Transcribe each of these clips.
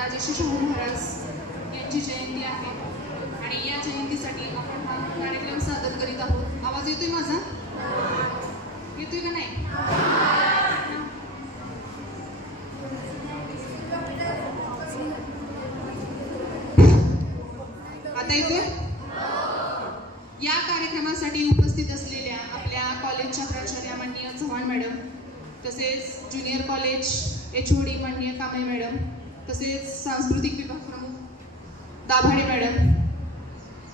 राजर्षी शाहू महाराज यांची जयंती आहे आणि या जयंतीसाठी आपण हा कार्यक्रम सादर करीत आहोत। आवाज येतोय माझा? येतोय का नाही? आता येतोय? या कार्यक्रमासाठी उपस्थित असलेल्या आपल्या कॉलेजच्या प्राचार्या माननीय चव्हाण मॅडम, तसेच ज्युनियर कॉलेज HOD माननीय कांबळे मॅडम, तसेच सांस्कृतिक विभाग प्रमुख दाभाडे मॅडम,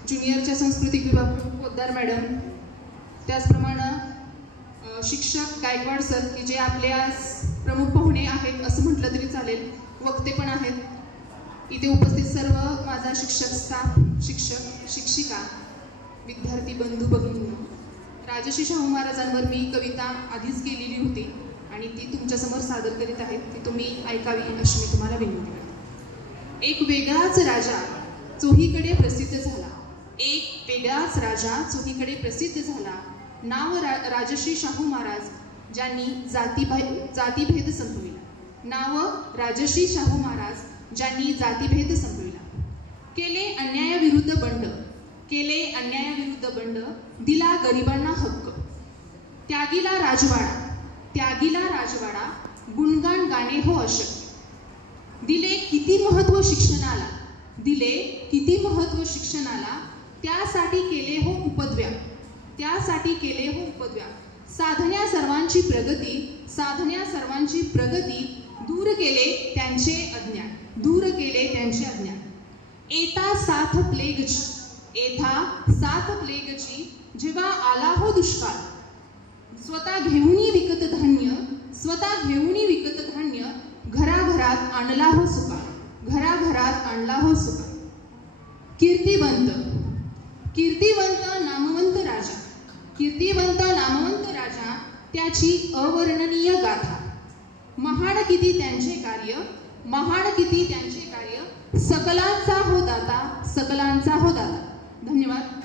ज्युनियरच्या सांस्कृतिक विभाग प्रमुख पोद्दार मॅडम, त्याचप्रमाणे शिक्षक गायकवाड सर की जे आपले आज प्रमुख पाहुणे आहेत असं म्हटलं तरी चालेल, वक्ते पण आहेत, इथे उपस्थित सर्व माझा शिक्षक स्टाफ, शिक्षक शिक्षिका, विद्यार्थी बंधू भगिनी, राजर्षी शाहू महाराजांवर मी कविता आधीच केलेली होती आणि ती तुमच्यासमोर सादर करीत आहे, ती तुम्ही ऐकावी अशी मी तुम्हाला विनंती करते। एक वेगळाच राजा चोहीकडे प्रसिद्ध झाला, एक वेगळाच राजा चोहीकडे प्रसिद्ध झाला, नाव राजर्षी शाहू महाराज ज्यांनी जातीभेद संपविला, नाव राजर्षी शाहू महाराज ज्यांनी जातीभेद संपविला, केले अन्यायाविरुद्ध बंड, केले अन्यायाविरुद्ध बंड, दिला गरिबांना हक्क, त्यागीला राजवाडा, त्यागीला राजवाडा, गुणगान गाणे हो अशक्य, दिले किती महत्व शिक्षणाला, दिले किती महत्व शिक्षणाला, त्यासाठी केले हो उपद्व्याप, त्यासाठी केले हो उपद्व्याप, साधण्या सर्वांची प्रगती, साधण्या सर्वांची प्रगती, दूर केले त्यांचे अज्ञान, दूर केले त्यांचे अज्ञान, एता साथ प्लेगची, एथा साथ प्लेगची, जेव्हा आला हो दुष्काळ, स्वतः घेऊनी विकत धान्य, स्वतः घेऊनी विकत धान्य, घराघरात आणला हो सुका, घराघरात आणला हो सुका, कीर्तिवंत, कीर्तिवंत नामवंत राजा, कीर्तिवंत नामवंत राजा, त्याची अवर्णनीय गाथा, महान किती त्यांचे कार्य, महान किती त्यांचे कार्य, सकलांचा हो दाता, सकलांचा हो दाता। धन्यवाद।